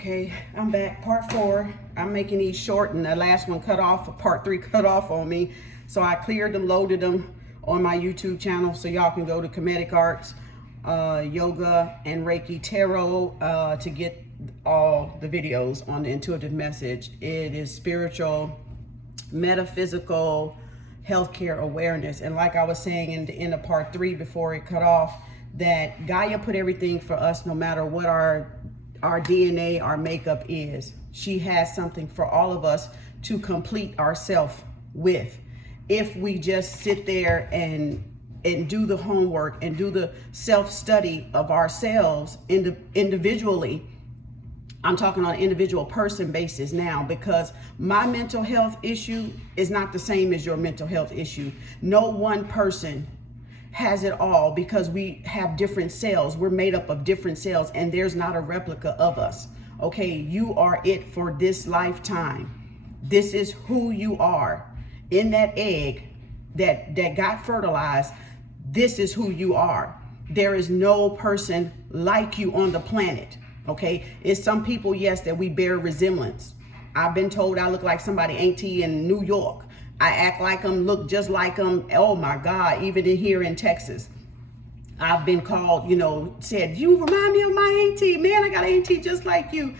Okay, I'm back. Part 4. I'm making these short, and the last one cut off. Part 3 cut off on me. So I cleared them, loaded them on my YouTube channel, so y'all can go to Kemetic Arts, Yoga, and Reiki Tarot to get all the videos on the intuitive message. It is spiritual, metaphysical, healthcare awareness. And like I was saying in the end of part 3 before it cut off, that Gaia put everything for us, no matter what our DNA, our makeup is. She has something for all of us to complete ourselves with. If we just sit there and do the homework and do the self-study of ourselves individually. I'm talking on an individual person basis now, because my mental health issue is not the same as your mental health issue. No one person has it all, because we have different cells. We're made up of different cells, and there's not a replica of us. Okay, you are it for this lifetime. This is who you are. In that egg that got fertilized, this is who you are. There is no person like you on the planet. Okay, it's some people, yes, that we bear resemblance. I've been told I look like somebody auntie in New York. I act like them, look just like them. Oh my God, even in here in Texas. I've been called, said, you remind me of my auntie. Man, I got an auntie just like you.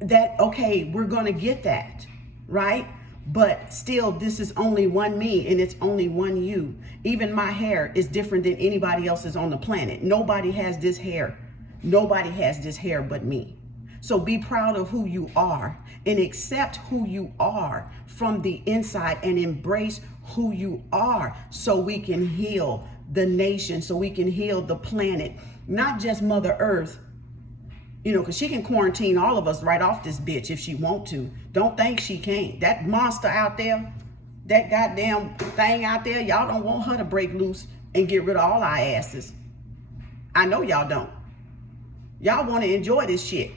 That, okay, we're gonna get that, right? But still, this is only one me, and it's only one you. Even my hair is different than anybody else's on the planet. Nobody has this hair. Nobody has this hair but me. So be proud of who you are and accept who you are from the inside, and embrace who you are, so we can heal the nation, so we can heal the planet, not just Mother Earth, because she can quarantine all of us right off this bitch if she want to. Don't think she can't. That monster out there, that goddamn thing out there, y'all don't want her to break loose and get rid of all our asses. I know y'all don't. Y'all want to enjoy this shit.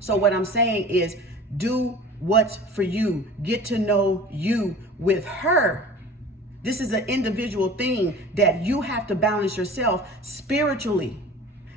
So what I'm saying is, do what's for you. Get to know you with her. This is an individual thing that you have to balance yourself spiritually,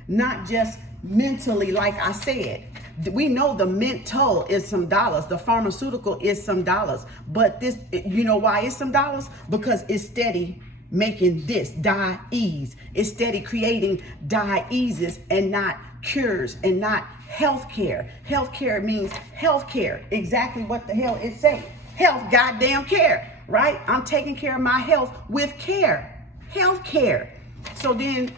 not just mentally. Like I said, we know the mental is some dollars, the pharmaceutical is some dollars, but this, why it's some dollars? Because it's steady making this dis-ease. It's steady creating dis-eases and not cures, and not healthcare. Healthcare means healthcare. Exactly what the hell it say. Health goddamn care, right? I'm taking care of my health with care. Healthcare. So then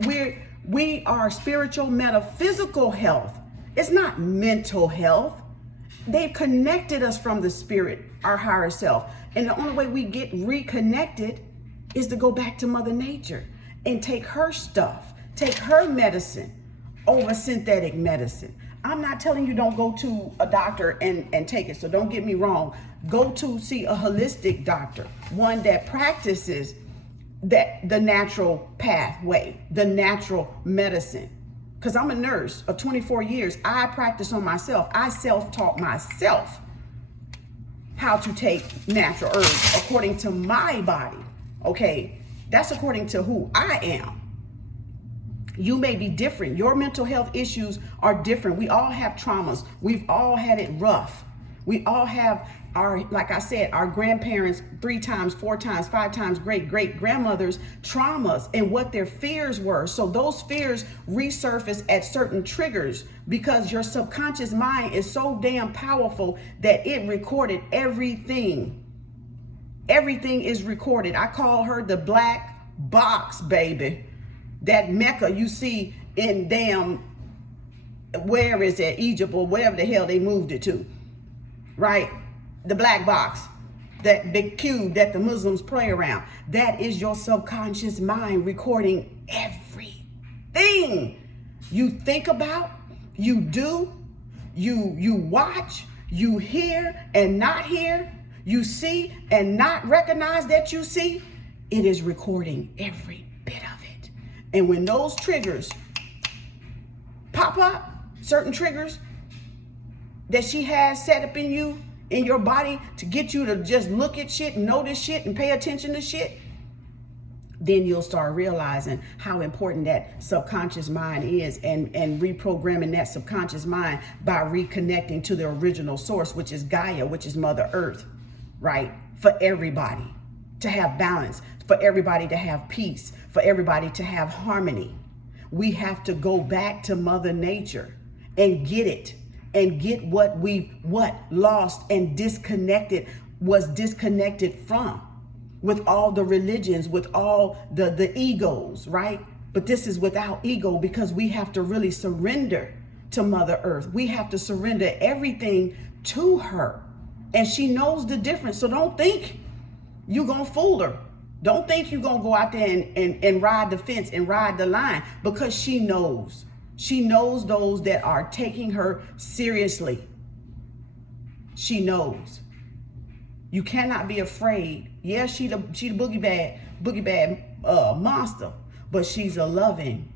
we are spiritual, metaphysical health. It's not mental health. They've connected us from the spirit, our higher self. And the only way we get reconnected is to go back to Mother Nature and take her stuff, take her medicine over synthetic medicine. I'm not telling you don't go to a doctor and take it, so don't get me wrong. Go to see a holistic doctor, one that practices the natural pathway, the natural medicine. Because I'm a nurse of 24 years. I practice on myself. I self-taught myself how to take natural herbs according to my body. Okay, that's according to who I am. You may be different. Your mental health issues are different. We all have traumas. We've all had it rough. We all have like I said, our grandparents 3 times, 4 times, 5 times, great-great-grandmothers' traumas and what their fears were. So those fears resurface at certain triggers, because your subconscious mind is so damn powerful that it recorded everything. Everything is recorded. I call her the black box, baby. That Mecca you see in damn, where is it, Egypt or wherever the hell they moved it to, right? The black box, that big cube that the Muslims pray around. That is your subconscious mind recording everything you think about, you do, you watch, you hear and not hear, you see and not recognize that you see. It is recording every bit of it. And when those triggers pop up, certain triggers that she has set up in you, in your body, to get you to just look at shit and notice shit and pay attention to shit, then you'll start realizing how important that subconscious mind is, and reprogramming that subconscious mind by reconnecting to the original source, which is Gaia, which is Mother Earth, right? For everybody to have balance, for everybody to have peace, for everybody to have harmony. We have to go back to Mother Nature and get it, and get what we lost and was disconnected from, with all the religions, with all the egos, right? But this is without ego, because we have to really surrender to Mother Earth. We have to surrender everything to her, and she knows the difference. So don't think you're gonna fool her. Don't think you're gonna go out there and ride the fence and ride the line, because she knows. She knows those that are taking her seriously. She knows. You cannot be afraid. Yeah, she the boogie bad monster, but she's a loving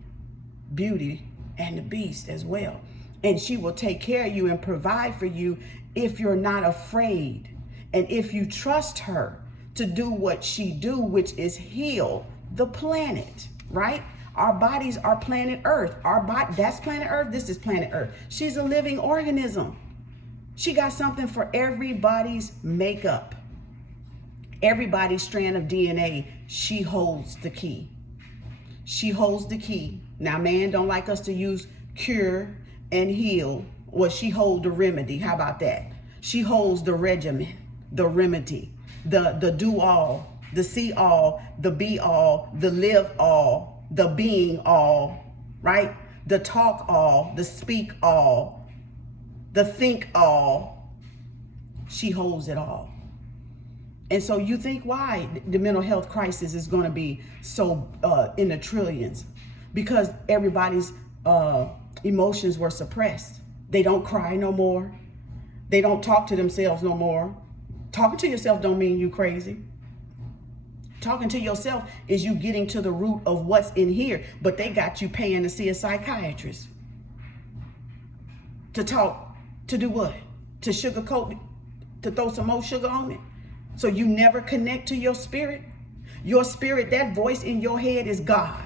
beauty and the beast as well. And she will take care of you and provide for you if you're not afraid, and if you trust her to do what she do, which is heal the planet, right? Our bodies are planet Earth. That's planet Earth. This is planet Earth. She's a living organism. She got something for everybody's makeup. Everybody's strand of DNA, she holds the key. She holds the key. Now, man don't like us to use cure and heal. Well, she holds the remedy. How about that? She holds the regimen, the remedy, the do all, the see all, the be all, the live all, the being all, right? The talk all, the speak all, the think all. She holds it all. And so you think why the mental health crisis is going to be so in the trillions? Because everybody's emotions were suppressed. They don't cry no more. They don't talk to themselves no more. Talking to yourself don't mean you crazy. Talking to yourself is you getting to the root of what's in here, but they got you paying to see a psychiatrist. To talk, to do what? To sugarcoat, to throw some more sugar on it. So you never connect to your spirit. Your spirit, that voice in your head is God.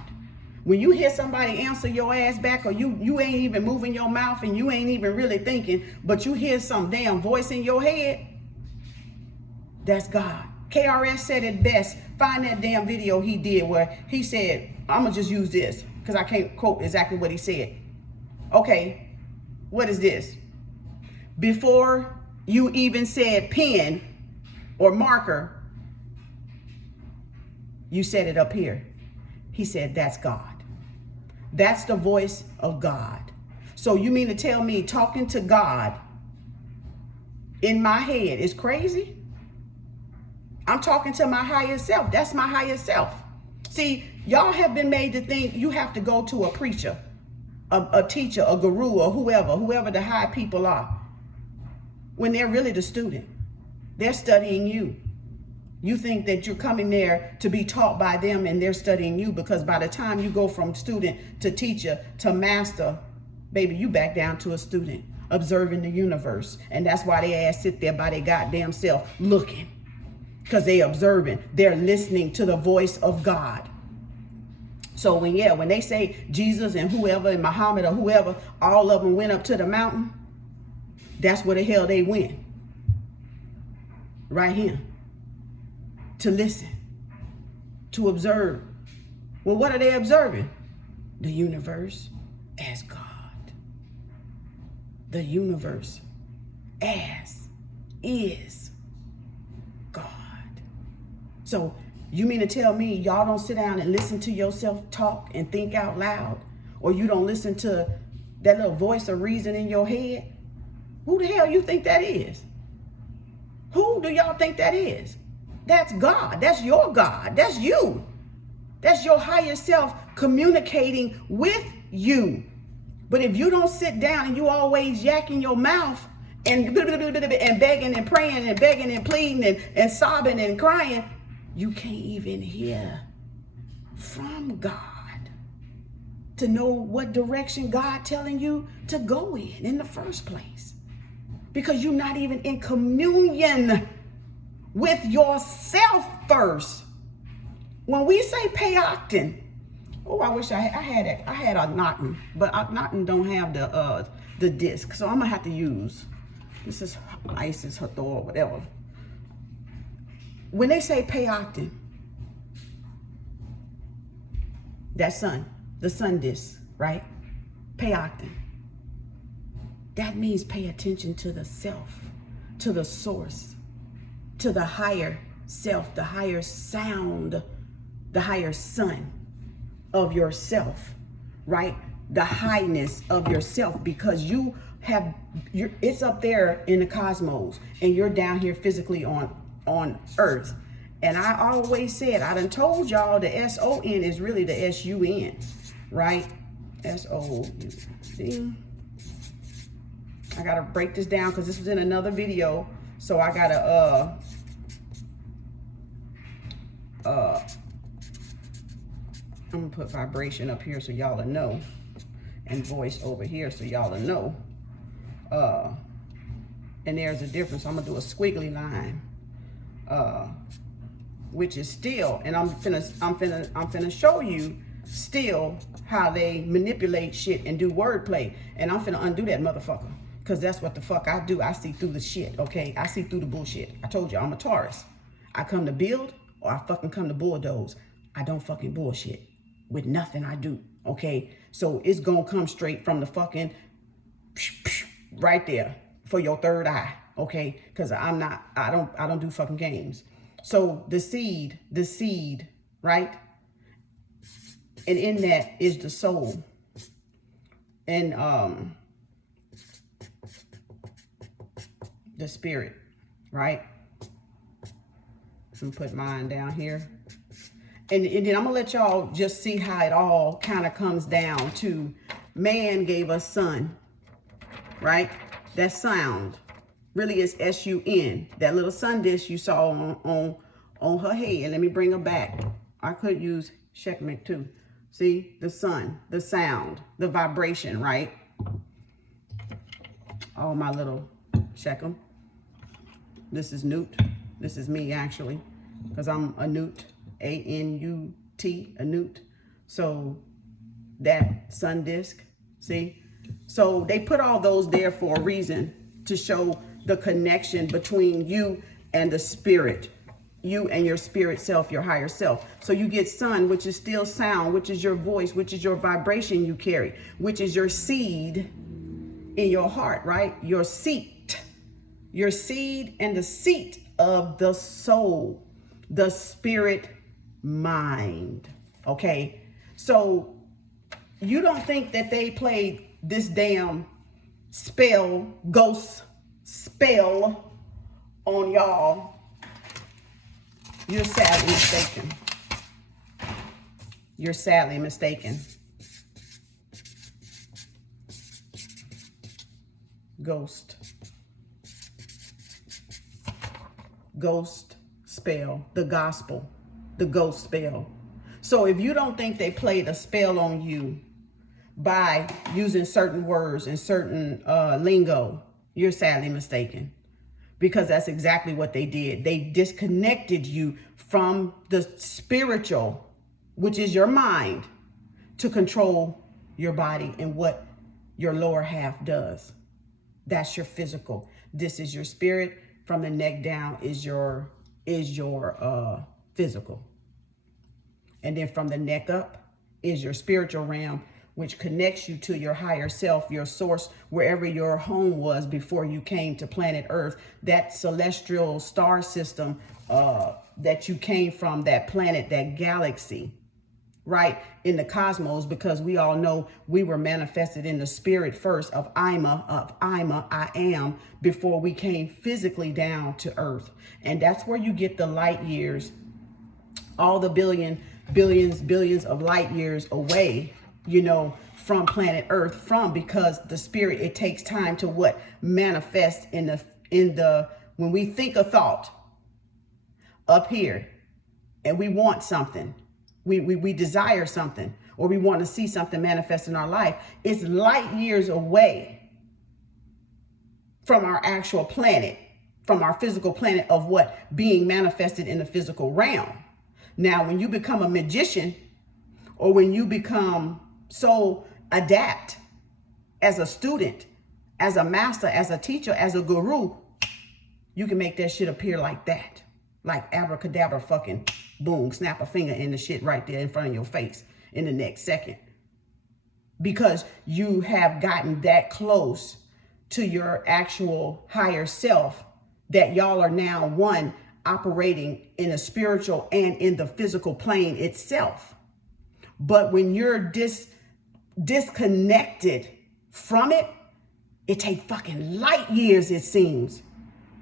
When you hear somebody answer your ass back, or you ain't even moving your mouth and you ain't even really thinking, but you hear some damn voice in your head, that's God. KRS said it best. Find that damn video he did where he said, I'm gonna just use this because I can't quote exactly what he said. Okay, what is this? Before you even said pen or marker, you said it up here. He said, that's God. That's the voice of God. So you mean to tell me talking to God in my head is crazy? I'm talking to my higher self. That's my higher self. See, y'all have been made to think you have to go to a preacher, a teacher, a guru, or whoever the high people are, when they're really the student. They're studying you. You think that you're coming there to be taught by them, and they're studying you, because by the time you go from student to teacher to master, baby, you back down to a student observing the universe. And that's why they ass sit there by their goddamn self looking. Because they observing, they're listening to the voice of God. So when they say Jesus and whoever and Muhammad or whoever, all of them went up to the mountain, that's where the hell they went. Right here. To listen, to observe. Well, what are they observing? The universe as God. The universe as is God. So you mean to tell me y'all don't sit down and listen to yourself talk and think out loud? Or you don't listen to that little voice of reason in your head? Who the hell you think that is? Who do y'all think that is? That's God. That's your God. That's you. That's your higher self communicating with you. But if you don't sit down and you always yakking your mouth and begging and praying and begging and pleading and sobbing and crying, you can't even hear from God to know what direction God telling you to go in the first place. Because you're not even in communion with yourself first. When we say pay octane, oh, I wish I had it. I had Akhenaten, but Akhenaten don't have the disc, so I'm gonna have to use. This is Isis, Hathor, whatever. When they say pay octane, that sun, the sun disc, right? Pay octane. That means pay attention to the self, to the source, to the higher self, the higher sound, the higher sun of yourself, right? The highness of yourself, because you have, it's up there in the cosmos and you're down here physically on earth. And I always said, I done told y'all the SON is really the SUN, right? SOUN. I gotta break this down because this was in another video. So I gotta I'm gonna put vibration up here so y'all will know, and voice over here so y'all will know. And there's a difference. I'm gonna do a squiggly line, which is still, and I'm finna show you still how they manipulate shit and do wordplay, and I'm finna undo that motherfucker, because that's what the fuck I do. I see through the shit, okay? I see through the bullshit. I told you I'm a Taurus. I come to build, or I fucking come to bulldoze. I don't fucking bullshit with nothing I do, okay? So it's gonna come straight from the fucking right there for your third eye, okay? Because I don't do fucking games. So the seed, right? And in that is the soul. And the spirit, right? So I'm put mine down here. And then I'm gonna let y'all just see how it all kind of comes down to, man gave us sun, right? That sound really is SUN. That little sun dish you saw on her head. Let me bring her back. I could use checkmate too. See, the sun, the sound, the vibration, right? All my little check 'em. This is Newt. This is me actually, because I'm a Newt, A-N-U-T, a Newt. So that sun disc, see? So they put all those there for a reason, to show the connection between you and the spirit, you and your spirit self, your higher self. So you get sun, which is still sound, which is your voice, which is your vibration you carry, which is your seed in your heart, right? Your seat and the seat of the soul, the spirit mind, okay? So you don't think that they played this damn spell, ghost spell on y'all. You're sadly mistaken. You're sadly mistaken. Ghost spell, the gospel, the ghost spell. So if you don't think they played a spell on you by using certain words and certain lingo, you're sadly mistaken, because that's exactly what they did. They disconnected you from the spiritual, which is your mind, to control your body and what your lower half does. That's your physical. This is your spirit. From the neck down is your physical. And then from the neck up is your spiritual realm, which connects you to your higher self, your source, wherever your home was before you came to planet Earth, that celestial star system that you came from, that planet, that galaxy, right, in the cosmos, because we all know we were manifested in the spirit first of I am, before we came physically down to Earth. And that's where you get the light years, all the billions of light years away, you know, from planet Earth, because the spirit, it takes time to what? Manifest in the when we think a thought up here and we want something, we desire something, or we want to see something manifest in our life, it's light years away from our actual planet, from our physical planet of what being manifested in the physical realm. Now, when you become a magician, or when you become so adept as a student, as a master, as a teacher, as a guru, you can make that shit appear like that. Like abracadabra, fucking boom, snap a finger in the shit right there in front of your face in the next second. Because you have gotten that close to your actual higher self that y'all are now one operating in a spiritual and in the physical plane itself. But when you're disconnected from it, it takes fucking light years, it seems,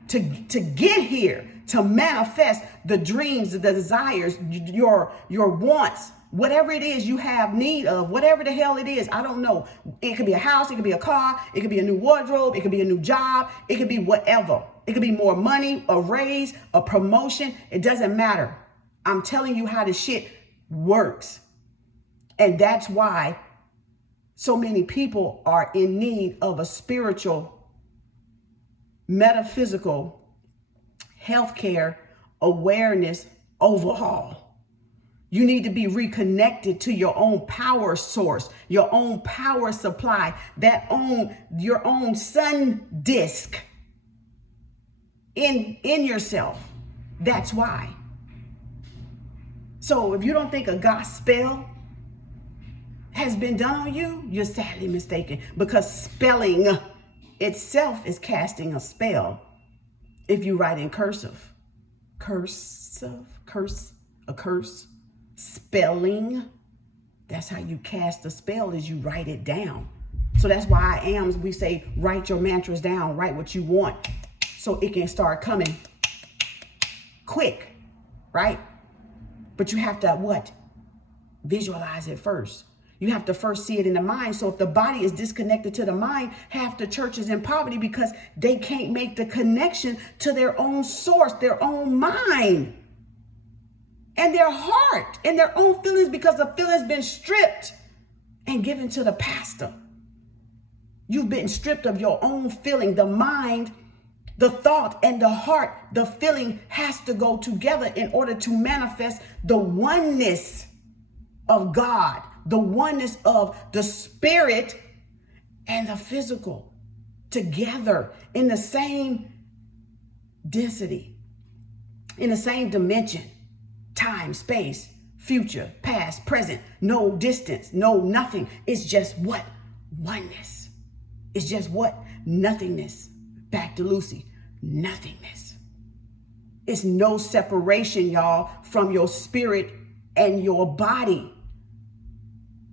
to get here, to manifest the dreams, the desires, your wants, whatever it is you have need of, whatever the hell it is. I don't know. It could be a house, it could be a car, it could be a new wardrobe, it could be a new job, it could be whatever. It could be more money, a raise, a promotion. It doesn't matter. I'm telling you how this shit works. And that's why so many people are in need of a spiritual, metaphysical, healthcare awareness overhaul. You need to be reconnected to your own power source, your own power supply, your own sun disk in yourself. That's why. So if you don't think a gospel has been done on you, you're sadly mistaken, because spelling itself is casting a spell. If you write in cursive, a curse, spelling, that's how you cast a spell, is you write it down. So that's why we say, write your mantras down, write what you want, so it can start coming quick, right? But you have to what? Visualize it first. You have to first see it in the mind. So if the body is disconnected to the mind, half the church is in poverty because they can't make the connection to their own source, their own mind, and their heart, and their own feelings, because the feeling's been stripped and given to the pastor. You've been stripped of your own feeling. The mind, the thought, and the heart, the feeling has to go together in order to manifest the oneness of God, the oneness of the spirit and the physical together in the same density, in the same dimension, time, space, future, past, present, no distance, no nothing. It's just what? Oneness. It's just what? Nothingness. Back to Lucy, nothingness. It's no separation, y'all, from your spirit and your body.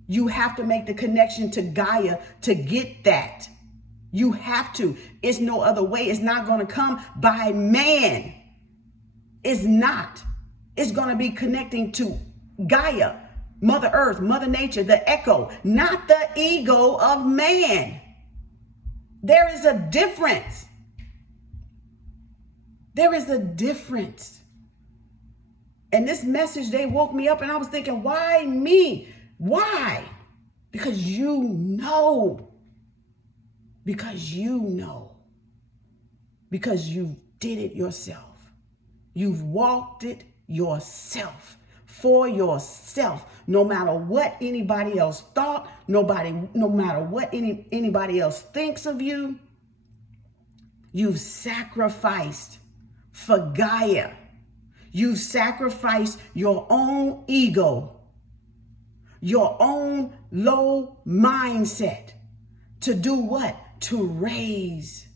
You have to make the connection to Gaia to get that. You have to. It's no other way. It's not going to come by man. It's not. It's going to be connecting to Gaia, Mother Earth, Mother Nature, the echo, not the ego of man. There is a difference. There is a difference. And this message, they woke me up and I was thinking, why me? Why? Because you know. Because you know. Because you did it yourself. You've walked it yourself, for yourself. No matter what anybody else thought, no matter what anybody else thinks of you, you've sacrificed for Gaia. You've sacrificed your own ego, your own low mindset, to do what? To raise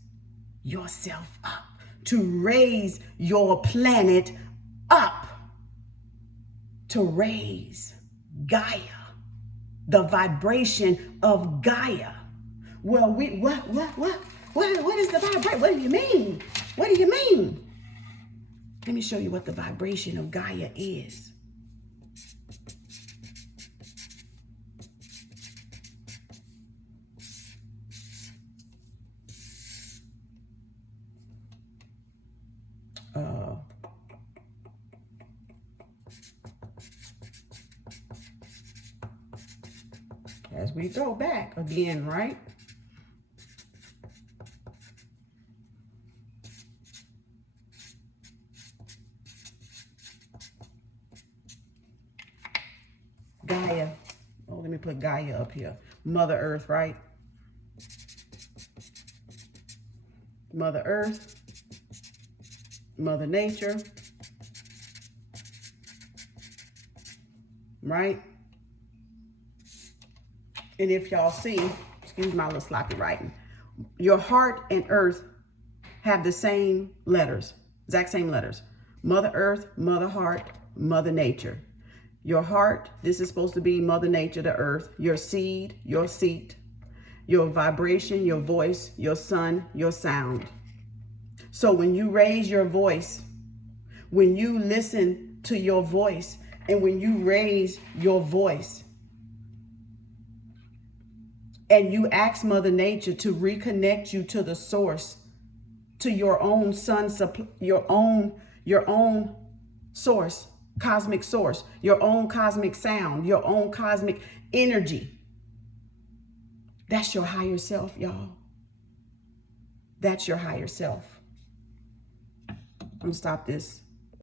yourself up, to raise your planet up, to raise Gaia, the vibration of Gaia. Well, what is the vibration? What do you mean? What do you mean? Let me show you what the vibration of Gaia is. As we go back again, right? put Gaia up here. Mother Earth, right? Mother Earth, Mother Nature, right? And if y'all see, excuse my little sloppy writing, your heart and earth have the same letters, exact same letters. Mother Earth, Mother Heart, Mother Nature. Your heart, this is supposed to be Mother Nature, the earth. Your seed, your seat, your vibration, your voice, your sun, your sound. So when you raise your voice, when you listen to your voice, and when you raise your voice, and you ask Mother Nature to reconnect you to the source, to your own sun, your own source, cosmic source, your own cosmic sound, your own cosmic energy. That's your higher self, y'all. That's your higher self. I'm gonna stop this.